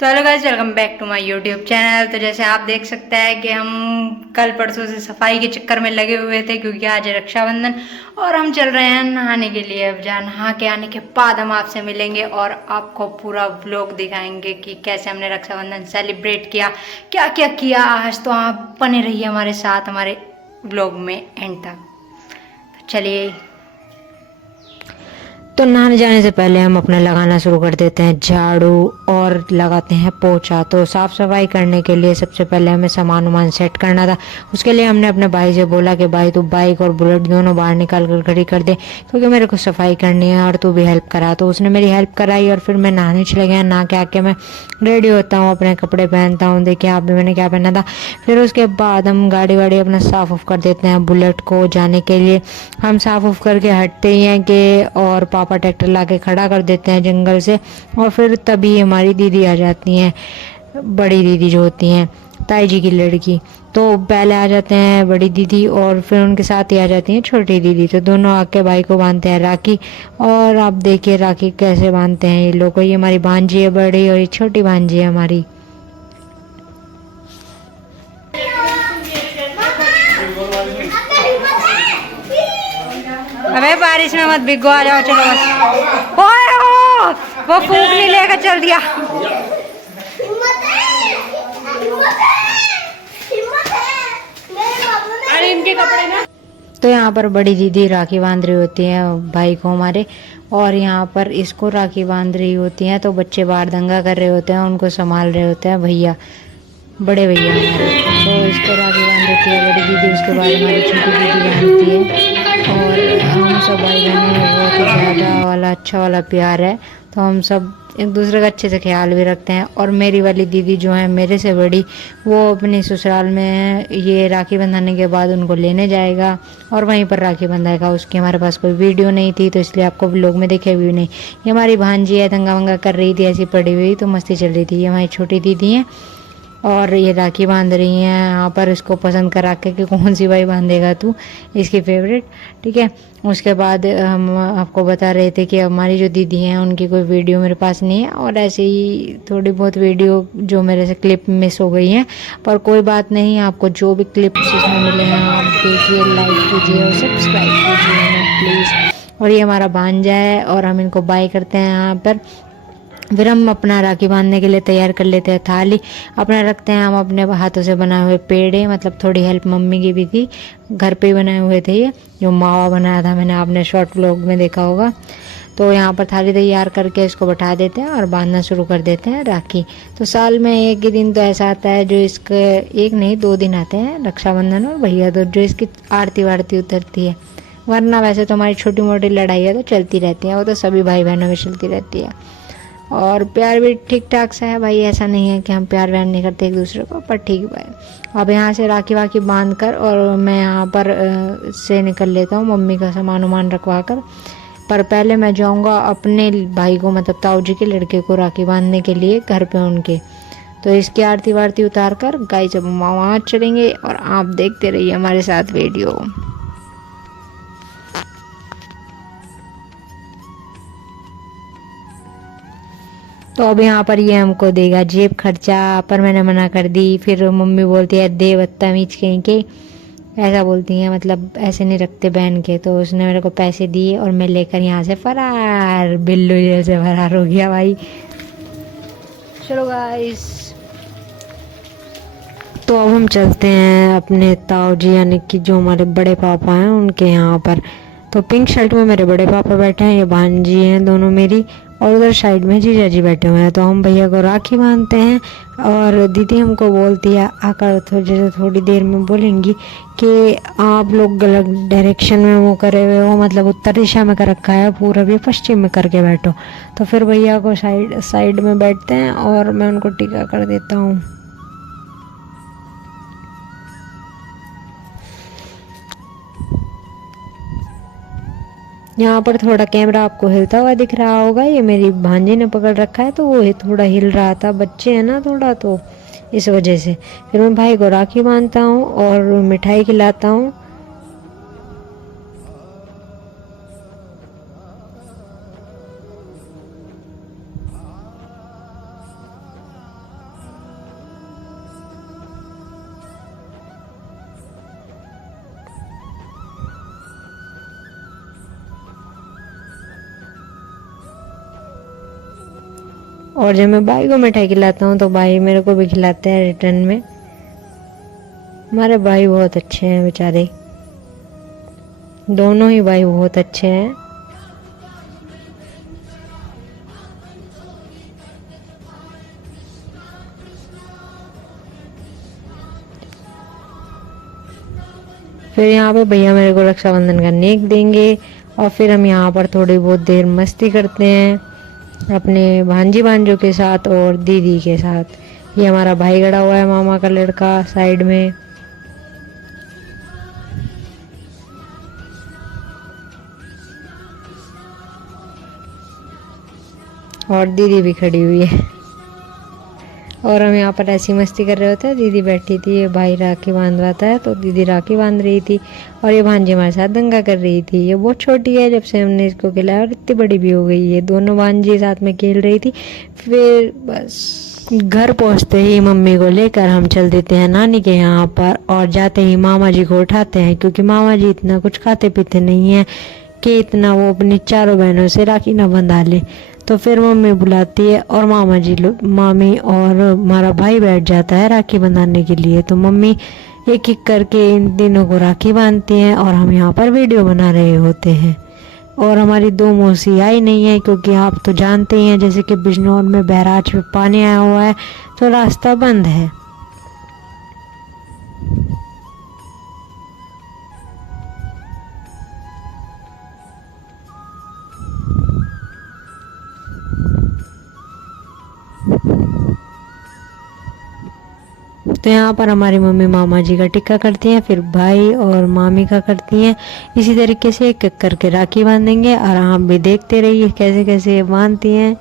तो hello guys, welcome back to my YouTube channel. तो जैसे आप देख सकते हैं कि हम कल परसों से सफाई के चक्कर में लगे हुए थे क्योंकि आज है रक्षाबंधन और हम चल रहे हैं नहाने के लिए। अब जहाँ नहा के आने के बाद हम आपसे मिलेंगे और आपको पूरा व्लॉग दिखाएंगे कि कैसे हमने रक्षाबंधन सेलिब्रेट किया, क्या क्या किया आज। तो आप बने रहिए हमारे साथ हमारे व्लॉग में एंड तक। तो चलिए, तो नहाने जाने से पहले हम अपना लगाना शुरू कर देते हैं झाड़ू और लगाते हैं पोछा। तो साफ़ सफाई करने के लिए सबसे पहले हमें सामान वामान सेट करना था। उसके लिए हमने अपने भाई से बोला कि भाई तू बाइक और बुलेट दोनों बाहर निकाल कर खड़ी कर दे क्योंकि मेरे को सफाई करनी है और तू भी हेल्प करा। तो उसने मेरी हेल्प कराई और फिर मैं नहाने चले गया। नहा के आके मैं रेडी होता हूँ, अपने कपड़े पहनता हूँ। देखिए आप भी मैंने क्या पहना था। फिर उसके बाद हम गाड़ी वाड़ी अपना साफ़ ऑफ कर देते हैं बुलेट को जाने के लिए। हम साफ़ ऑफ करके हटते ही हैं कि और पापा ट्रैक्टर ला के खड़ा कर देते हैं जंगल से। और फिर तभी हमारी दीदी आ जाती हैं, बड़ी दीदी जो होती हैं ताई जी की लड़की। तो पहले आ जाते हैं बड़ी दीदी और फिर उनके साथ ही आ जाती हैं छोटी दीदी। तो दोनों आके भाई को बांधते हैं राखी। और आप देखिए राखी कैसे बांधते हैं ये लोग को। ये हमारी भांजी है बड़ी और ये छोटी भांजी है हमारी। अबे बारिश में मत भिगो, आ जाओ चलो बस। ओए हो, वो फूकनी लेकर चल दिया। अरे इनके कपड़े ना। तो यहाँ पर बड़ी दीदी राखी बांध रही होती है भाई को हमारे, और यहाँ पर इसको राखी बांध रही होती हैं। तो बच्चे बाहर दंगा कर रहे होते हैं, उनको संभाल रहे होते हैं भैया, बड़े भैया हमारे। तो इसको राखी बांध देती है बड़ी दीदी, उसके बाद हमारी छोटी दीदी बांधती है। और हम सब भाई बहनों में बहुत ही ज़्यादा वाला अच्छा वाला प्यार है। तो हम सब एक दूसरे का अच्छे से ख्याल भी रखते हैं। और मेरी वाली दीदी जो है मेरे से बड़ी, वो अपनी ससुराल में है। ये राखी बंधाने के बाद उनको लेने जाएगा और वहीं पर राखी बंधाएगा। उसकी हमारे पास कोई वीडियो नहीं थी तो इसलिए आपको व्लॉग में दिखे भी नहीं। ये हमारी भांजी है, दंगा वंगा कर रही थी ऐसी पड़ी हुई, तो मस्ती चल रही थी। ये हमारी छोटी दीदी हैं और ये राखी बांध रही हैं यहाँ पर। इसको पसंद करा के कि कौन सी भाई बांधेगा तू, इसकी फेवरेट। ठीक है, उसके बाद हम आपको बता रहे थे कि हमारी जो दीदी हैं उनकी कोई वीडियो मेरे पास नहीं है और ऐसे ही थोड़ी बहुत वीडियो जो मेरे से क्लिप मिस हो गई हैं। पर कोई बात नहीं, आपको जो भी क्लिप्स इसमें मिले हैं आप देखिए, लाइक कीजिए और सब्सक्राइब कीजिए प्लीज़। और ये हमारा भांजा है और हम इनको बाय करते हैं यहाँ पर। फिर हम अपना राखी बांधने के लिए तैयार कर लेते हैं थाली अपना, रखते हैं हम अपने हाथों से बनाए हुए पेड़े। मतलब थोड़ी हेल्प मम्मी की भी थी, घर पे ही बनाए हुए थे ये, जो मावा बनाया था मैंने, आपने शॉर्ट व्लॉग में देखा होगा। तो यहाँ पर थाली तैयार करके इसको बैठा देते हैं और बांधना शुरू कर देते हैं राखी। तो साल में एक ही दिन तो ऐसा आता है जो इसके, एक नहीं 2 दिन आते हैं, रक्षाबंधन और भैया दूज, जो इसकी आरती वारती उतरती है। वरना वैसे तो हमारी छोटी मोटी लड़ाइयाँ तो चलती रहती हैं, वो तो सभी भाई बहनों में चलती रहती है। और प्यार भी ठीक ठाक सा है भाई, ऐसा नहीं है कि हम प्यार व्यार नहीं करते एक दूसरे को, पर ठीक है भाई। अब यहाँ से राखी वाखी बांध कर और मैं यहाँ पर से निकल लेता हूँ मम्मी का सामान वामान रखवा कर। पर पहले मैं जाऊँगा अपने भाई को, मतलब ताऊ जी के लड़के को राखी बांधने के लिए घर पे उनके। तो इसकी आरती वारती उतार कर गाय जब वहाँ चलेंगे और आप देखते रहिए हमारे साथ वीडियो। तो अब यहाँ पर ये हमको देगा जेब खर्चा, पर मैंने मना कर दी। फिर मम्मी बोलती है दे बदतमीज कहीं के, ऐसा बोलती हैं, मतलब ऐसे नहीं रखते बहन के। तो उसने मेरे को पैसे दिए और मैं लेकर यहाँ से फरार, बिल्लू जैसे फरार हो गया भाई। चलो गाइस, तो अब हम चलते हैं अपने ताऊ जी यानी कि जो हमारे बड़े पापा हैं उनके यहाँ पर। तो पिंक शर्ट में मेरे बड़े पापा बैठे हैं, ये भांजी हैं दोनों मेरी, और उधर साइड में जीजा जी बैठे हुए हैं। तो हम भैया को राखी बांधते हैं और दीदी हमको बोलती है आकर थोड़ी देर में बोलेंगी कि आप लोग गलत डायरेक्शन में वो करे हुए हो, मतलब उत्तर दिशा में कर रखा है, पूरब या पश्चिम में करके बैठो। तो फिर भैया को साइड साइड में बैठते हैं और मैं उनको टीका कर देता हूँ। यहाँ पर थोड़ा कैमरा आपको हिलता हुआ दिख रहा होगा, ये मेरी भांजी ने पकड़ रखा है तो वो थोड़ा हिल रहा था, बच्चे हैं ना थोड़ा, तो इस वजह से। फिर मैं भाई को राखी बांधता हूँ और मिठाई खिलाता हूँ। और जब मैं भाई को मिठाई खिलाता हूँ तो भाई मेरे को भी खिलाते हैं रिटर्न में। हमारे भाई बहुत अच्छे हैं बेचारे, दोनों ही भाई बहुत अच्छे हैं। फिर यहाँ पे भैया मेरे को रक्षाबंधन का नेक देंगे और फिर हम यहाँ पर थोड़ी बहुत देर मस्ती करते हैं अपने भांजी भांजों के साथ और दीदी के साथ। ये हमारा भाई खड़ा हुआ है, मामा का लड़का साइड में। और दीदी भी खड़ी हुई है और हम यहाँ पर ऐसी मस्ती कर रहे होते हैं। दीदी बैठी थी, ये भाई राखी बांधवाता है तो दीदी राखी बांध रही थी और ये भांजी हमारे साथ दंगा कर रही थी। ये बहुत छोटी है जब से हमने इसको खिलाया और इतनी बड़ी भी हो गई है। दोनों भांजी साथ में खेल रही थी। फिर बस घर पहुँचते ही मम्मी को लेकर हम चल देते हैं नानी के यहाँ पर और जाते ही मामा जी को उठाते हैं, क्योंकि मामा जी इतना कुछ खाते पीते नहीं है कि इतना वो अपनी चारों बहनों से राखी ना बंधा ले। तो फिर मम्मी बुलाती है और मामा जी लोग, मामी और हमारा भाई बैठ जाता है राखी बंधाने के लिए। तो मम्मी एक एक करके इन तीनों को राखी बांधती हैं और हम यहाँ पर वीडियो बना रहे होते हैं। और हमारी दो मौसी आई नहीं है, क्योंकि आप तो जानते ही हैं जैसे कि बिजनौर में बैराज में पानी आया हुआ है तो रास्ता बंद है। तो यहाँ पर हमारी मम्मी मामा जी का टिक्का करती हैं, फिर भाई और मामी का करती हैं। इसी तरीके से एक एक करके राखी बांधेंगे और आप भी देखते रहिए कैसे कैसे बांधती हैं।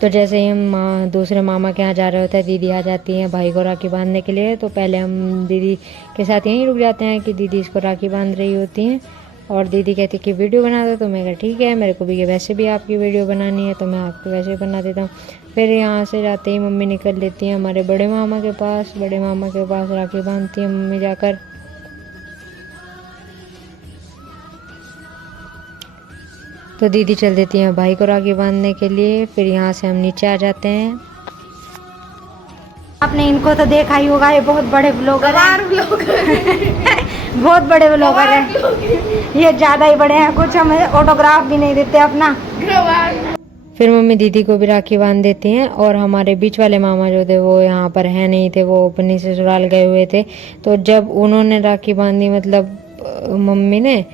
तो जैसे ही हम दूसरे मामा के यहाँ जा रहे होते हैं, दीदी आ जाती हैं भाई को राखी बांधने के लिए। तो पहले हम दीदी के साथ यहीं रुक जाते हैं कि दीदी इसको राखी बांध रही होती हैं और दीदी कहती कि वीडियो बना दो। तो मैं कहा ठीक है, मेरे को भी ये वैसे भी आपकी वीडियो बनानी है तो मैं आपकी वैसे ही बना देता हूँ। फिर यहाँ से जाते ही मम्मी निकल लेती हैं हमारे बड़े मामा के पास। बड़े मामा के पास राखी बांधती हैं मम्मी जाकर। तो दीदी चल देती हैं भाई को राखी बांधने के लिए। फिर यहाँ से हम नीचे आ जाते हैं। आपने इनको तो देखा ही होगा, ये बहुत बड़े ब्लॉगर हैं। बहुत बड़े ब्लॉगर हैं ये, ज़्यादा ही बड़े हैं। कुछ हमें ऑटोग्राफ भी नहीं देते अपना। फिर मम्मी दीदी को भी राखी बांध देती हैं और हमारे बीच वाले मामा जो थे वो यहाँ पर है नहीं थे, वो अपनी ससुराल गए हुए थे। तो जब उन्होंने राखी बांधी, मतलब मम्मी ने,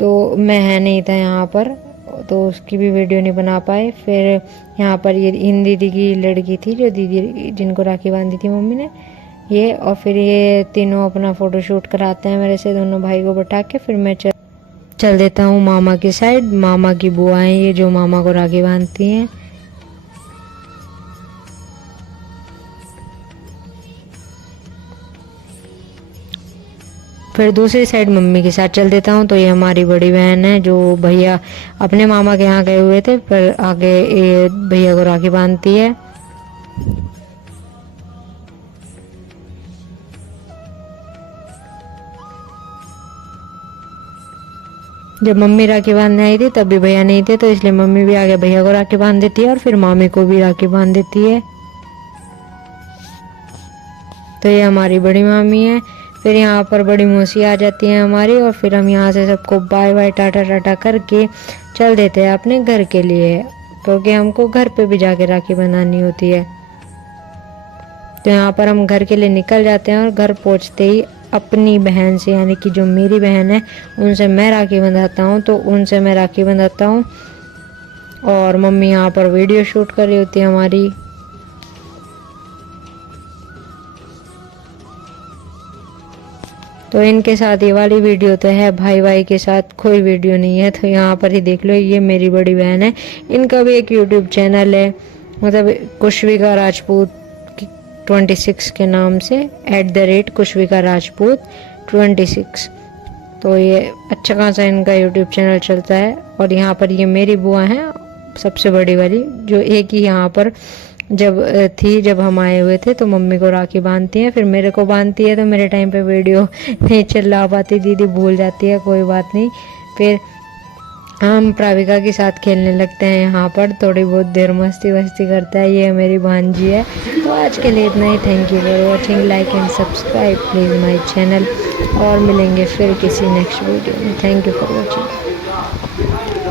तो मैं है नहीं था यहाँ पर, तो उसकी भी वीडियो नहीं बना पाए। फिर यहाँ पर ये इन दीदी की लड़की थी जो दीदी जिनको राखी बांधी थी मम्मी ने, ये। और फिर ये तीनों अपना फ़ोटो शूट कराते हैं मेरे से, दोनों भाई को बैठा के। फिर मैं चल देता हूँ मामा की साइड। मामा की बुआएं ये जो मामा को राखी बांधती हैं। फिर दूसरी साइड मम्मी के साथ चल देता हूँ। तो ये हमारी बड़ी बहन है जो भैया अपने मामा के यहाँ गए हुए थे, पर आगे ये भैया को राखी बांधती है। जब मम्मी राखी बांधने आई थी तब भी भैया नहीं थे, तो इसलिए मम्मी भी आगे भैया को राखी बांध देती है और फिर मामी को भी राखी बांध देती है। तो ये हमारी बड़ी मामी है। फिर यहाँ पर बड़ी मौसी आ जाती है हमारी और फिर हम यहाँ से सबको बाय बाय टाटा टाटा करके चल देते हैं अपने घर के लिए, क्योंकि हमको घर पे भी जाके राखी बनानी होती है। तो यहाँ पर हम घर के लिए निकल जाते हैं और घर पहुँचते ही अपनी बहन से, यानी कि जो मेरी बहन है, उनसे मैं राखी बंधाता हूँ। तो उनसे मैं राखी बंधाता हूँ और मम्मी यहाँ पर वीडियो शूट कर रही होती है हमारी। तो इनके साथ ये वाली वीडियो तो है, भाई के साथ कोई वीडियो नहीं है। तो यहाँ पर ही देख लो, ये मेरी बड़ी बहन है, इनका भी एक यूट्यूब चैनल है, मतलब कुशविका राजपूत 26 के नाम से, @कुशविका राजपूत 26। तो ये अच्छा खासा इनका यूट्यूब चैनल चलता है। और यहाँ पर ये मेरी बुआ हैं, सबसे बड़ी वाली, जो एक ही यहाँ पर जब हम आए हुए थे तो मम्मी को राखी बांधती हैं, फिर मेरे को बांधती है। तो मेरे टाइम पे वीडियो नहीं चला पाती, दीदी भूल जाती है, कोई बात नहीं। फिर हम प्राविका के साथ खेलने लगते हैं यहाँ पर, थोड़ी बहुत देर मस्ती वस्ती करता है। ये मेरी भांजी है। तो आज के लिए इतना ही। Thank you for watching, like and subscribe please my channel, और मिलेंगे फिर किसी नेक्स्ट वीडियो में। Thank you for watching.